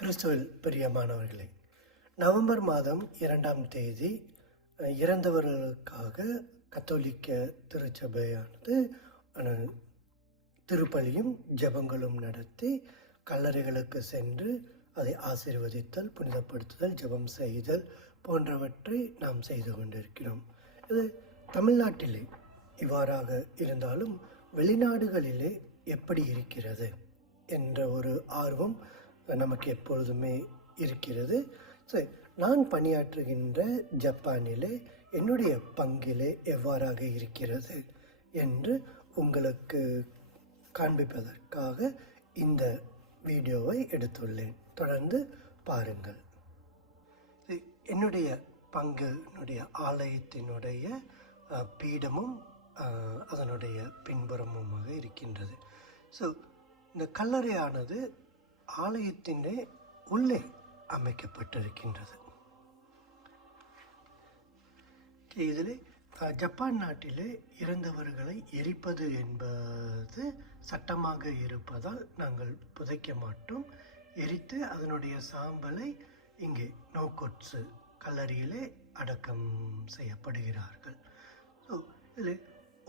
கிறிஸ்துவில் பிரியமானவர்களே நவம்பர் மாதம் இரண்டாம் தேதி இறந்தவர்களுக்காக கத்தோலிக்க திருச்சபையானது திருப்பலியும் ஜெபங்களும் நடத்தி கல்லறைகளுக்கு சென்று அதை ஆசீர்வதித்தல் புனிதப்படுத்துதல் ஜெபம் செய்தல் போன்றவற்றை நாம் செய்து கொண்டிருக்கிறோம். இது தமிழ்நாட்டிலே இவ்வாறாக இருந்தாலும் வெளிநாடுகளிலே எப்படி இருக்கிறது என்ற ஒரு ஆர்வம் நமக்கு எப்பொழுதுமே இருக்கிறது. சரி நான் பணியாற்றுகின்ற ஜப்பானிலே என்னுடைய பங்கிலே எவ்வாறாக இருக்கிறது என்று உங்களுக்கு காண்பிப்பதற்காக இந்த வீடியோவை எடுத்துள்ளேன். தொடர்ந்து பாருங்கள். என்னுடைய பங்குனுடைய ஆலயத்தினுடைய பீடமும் அதனுடைய பின்புறமுமாக இருக்கின்றது. ஸோ இந்த கல்லறையானது ஆலயத்தினே உள்ளே அமைக்கப்பட்டிருக்கின்றது. இதில் ஜப்பான் நாட்டிலே இறந்தவர்களை எரிப்பது என்பது சட்டமாக இருப்பதால் நாங்கள் புதைக்க மாட்டோம். எரித்து அதனுடைய சாம்பலை இங்கே நோக்கொட்ஸு கல்லறியிலே அடக்கம் செய்யப்படுகிறார்கள். ஸோ இதில்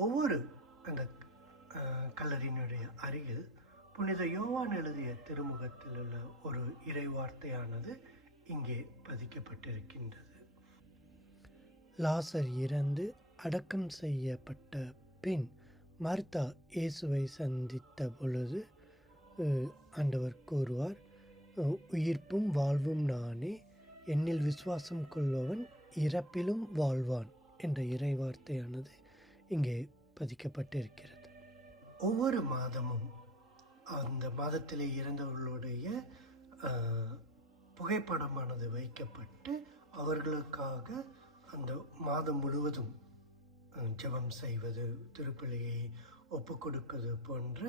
ஒவ்வொரு அந்த கல்லறியினுடைய அருகில் புனித யோவான் எழுதிய திருமுகத்தில் உள்ள ஒரு இறைவார்த்தையானது இங்கே பதிக்கப்பட்டிருக்கின்றது. லாசர் இறந்து அடக்கம் செய்யப்பட்ட பின் மார்த்தா இயேசுவை சந்தித்த பொழுது ஆண்டவர் கூறுவார் உயிர்ப்பும் வாழ்வும் நானே என்னில் விசுவாசம் கொள்பவன் இறப்பிலும் வாழ்வான் என்ற இறைவார்த்தையானது இங்கே பதிக்கப்பட்டிருக்கிறது. ஒவ்வொரு மாதமும் அந்த மாதத்தில் இறந்தவர்களுடைய புகைப்படமானது வைக்கப்பட்டு அவர்களுக்காக அந்த மாதம் முழுவதும் ஜபம் ஜெபம் செய்வது திருப்பலியை ஒப்பு கொடுப்பது போன்ற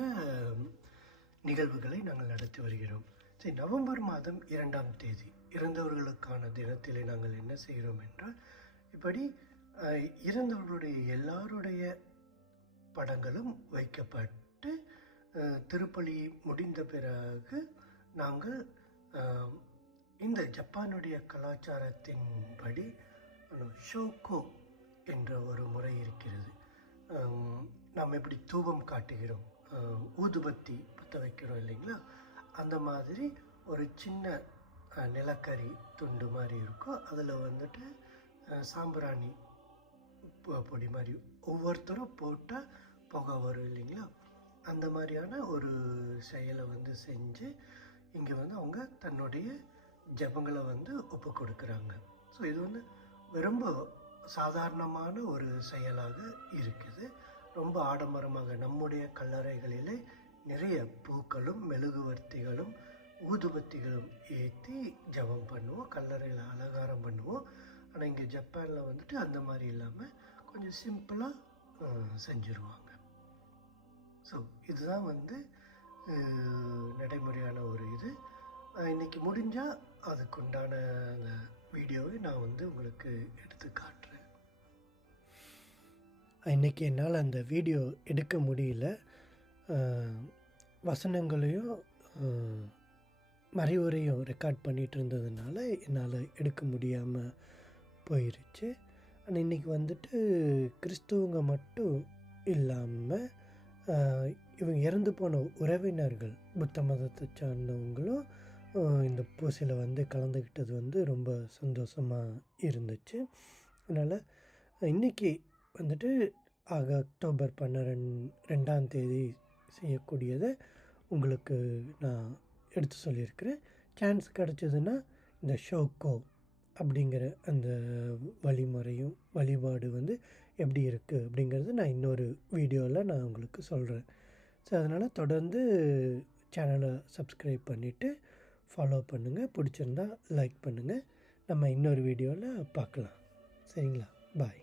நிகழ்வுகளை நாங்கள் நடத்தி வருகிறோம். சரி நவம்பர் மாதம் இரண்டாம் தேதி இறந்தவர்களுக்கான தினத்திலே நாங்கள் என்ன செய்கிறோம் என்றால் இப்படி இறந்தவர்களுடைய எல்லாருடைய படங்களும் வைக்கப்பட்டு திருப்பலி முடிந்த பிறகு நாங்கள் இந்த ஜப்பானுடைய கலாச்சாரத்தின்படி ஷோக்கோ ஷோகோ என்ற ஒரு முறை இருக்கிறது. நாம் எப்படி தூபம் காட்டுகிறோம் ஊதுபத்தி பற்ற வைக்கிறோம் இல்லைங்களா? அந்த மாதிரி ஒரு சின்ன நிலக்கரி துண்டு மாதிரி இருக்கும் அதில் வந்துட்டு சாம்பிராணி பொடி மாதிரி ஒவ்வொருத்தரும் போட்டால் புகை வரும் இல்லைங்களா? அந்த மாதிரியான ஒரு செயலை வந்து செஞ்சு இங்கே வந்து அவங்க தன்னுடைய ஜெபங்களை வந்து ஒப்பு கொடுக்குறாங்க. ஸோ இது வந்து ரொம்ப சாதாரணமான ஒரு செயலாக இருக்குது. ரொம்ப ஆடம்பரமாக நம்முடைய கல்லறைகளிலே நிறைய பூக்களும் மெழுகுவர்த்திகளும் ஊதுபத்திகளும் ஏற்றி ஜெபம் பண்ணுவோம் கல்லறையில் அலங்காரம் பண்ணுவோம். ஆனால் இங்கே ஜப்பானில் வந்துட்டு அந்த மாதிரி இல்லாமல் கொஞ்சம் சிம்பிளாக செஞ்சுருவாங்க. ஸோ இதுதான் வந்து நடைமுறையான ஒரு இது. இன்றைக்கி இன்னைக்கு முடிஞ்சால் அதுக்குண்டான அந்த வீடியோவை நான் வந்து உங்களுக்கு எடுத்து காட்டுறேன். இன்னைக்கு என்னால் அந்த வீடியோ எடுக்க முடியல. வசனங்களையும் மறைவுரையும் ரெக்கார்ட் பண்ணிகிட்டு இருந்ததுனால என்னால் எடுக்க முடியாமல் போயிருச்சு. ஆனால் இன்றைக்கி வந்துட்டு கிறிஸ்துவங்க மட்டும் இல்லாமல் இவங்க இறந்து போன உறவினர்கள் புத்த மதத்தை சார்ந்தவங்களும் இந்த பூசையில் வந்து கலந்துக்கிட்டது வந்து ரொம்ப சந்தோஷமாக இருந்துச்சு. அதனால் இன்றைக்கி வந்துட்டு ஆக அக்டோபர் பன்னிரெண் ரெண்டாம் தேதி செய்யக்கூடியதை உங்களுக்கு நான் எடுத்து சொல்லியிருக்கிறேன். சான்ஸ் கிடச்சிதுன்னா இந்த ஷோக்கோ அப்படிங்கிற அந்த வழிமுறையும் வழிபாடு வந்து எப்படி இருக்குது அப்படிங்கிறது நான் இன்னொரு வீடியோவில் நான் உங்களுக்கு சொல்கிறேன் ஸோ அதனால் தொடர்ந்து சேனலை சப்ஸ்கிரைப் பண்ணிவிட்டு ஃபாலோ பண்ணுங்கள். பிடிச்சிருந்தா லைக் பண்ணுங்கள். நம்ம இன்னொரு வீடியோவில் பார்க்கலாம். சரிங்களா? பாய்.